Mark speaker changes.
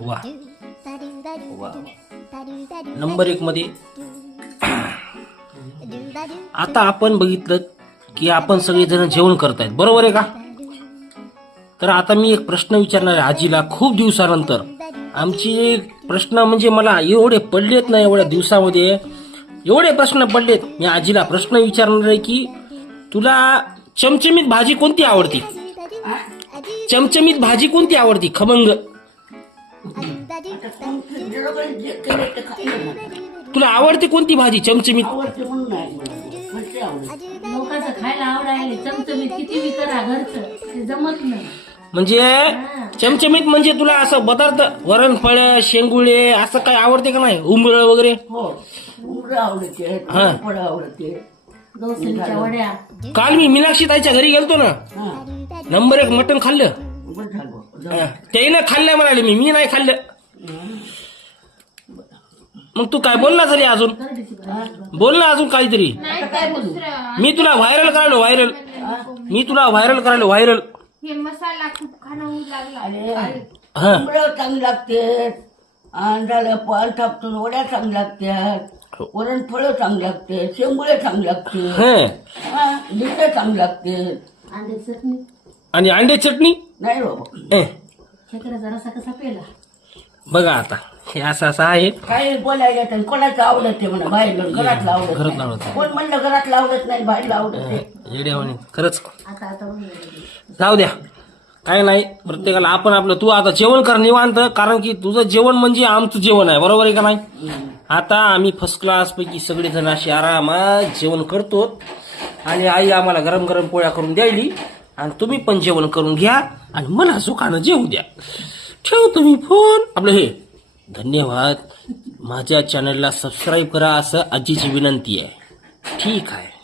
Speaker 1: वा. वा. नंबर एक मध्ये. आता आपण बघितलं की आपण सगळेजण जेवण करतायत. बरोबर आहे का? तर आता मी एक प्रश्न विचारणार आहे आजीला खूप दिवसानंतर. आमची एक प्रश्न म्हणजे मला एवढे पडलेत ना एवढ्या दिवसामध्ये. एवढे प्रश्न पडलेत. मी आजीला प्रश्न विचारणार आहे की तुला चमचमीत भाजी कोणती आवडती? चमचमीत भाजी कोणती आवडती? खमंग. तुला आवडते कोणती भाजी चमचमीत?
Speaker 2: आवडते म्हणून नाही म्हणत. कशी आवडते.
Speaker 3: लोकांचं खायला आवड आहे चमचमीत किती बी करा घरचं. ते जमत नाही.
Speaker 1: म्हणजे चमचमीत म्हणजे तुला असं पदार्थ वरण फळ शेंगुळे असं काही आवडते का नाही? उमरळ वगैरे?
Speaker 2: हो. उमरं आवडते
Speaker 1: हा.
Speaker 2: फळं आवडते
Speaker 3: दोसरीच्या वड्या.
Speaker 1: काल मी मीनाक्षी ताईच्या घरी गेलतो ना.
Speaker 2: हा.
Speaker 1: नंबर एक मटण खाल्लं. त्याईनं खाल्लं म्हणाले मी मी नाही खाल्लं. मग तू काय बोल ना झाली अजून. बोल ना अजून काहीतरी.
Speaker 2: आता काय बोलू?
Speaker 1: मी तुला व्हायरल करायलो व्हायरल. मी तुला व्हायरल करायलो व्हायरल.
Speaker 4: हे मसाला खूप खाणं होऊ लागला.
Speaker 2: अरे
Speaker 1: हा.
Speaker 2: उमरं चांगली लागते झालं पाल थापतून वड्या चांगल्या लागतात वरण फळं चांगली लागते शेंगुळे चांगले लागते.
Speaker 1: हा.
Speaker 2: लिंबे चांगले लागते.
Speaker 3: अंडे चटणी.
Speaker 1: आणि अंडे चटणी?
Speaker 2: नाही बाबा.
Speaker 1: ए,
Speaker 3: खेकडा जरासा कसा पेला?
Speaker 1: बघा आता हे असं असं आहे.
Speaker 2: काही बोलायला येतं कोणाचं आवडत ते म्हणा बाहेर घरातलं आवडत
Speaker 1: घरात
Speaker 2: नाही.
Speaker 1: लावत
Speaker 2: कोण म्हणलं घरातलं आवडत नाही बाहेरला आवडत ते.
Speaker 1: येड्यावानी खरंच.
Speaker 3: आता आता बनवलं.
Speaker 1: जाऊ द्या. काय नाही प्रत्येकाला आपण आपलं तू आता जेवण कर निवांत कारण की तुझं जेवण म्हणजे आमचं जेवण आहे बरोबर आहे का नाही? आता आम्ही फर्स्ट क्लास पैकी सगळेजण अशी आरामात जेवण करतो. आणि आई आम्हाला गरम गरम पोळ्या करून द्यायली. आणि तुम्ही पण जेवण करून घ्या आणि मला सुखानं जेवू द्या. ठेव तुम्ही फोन? आपलं हे धन्यवाद. माझ्या चॅनलला सबस्क्राईब करा असं आजीची विनंती आहे. ठीक आहे.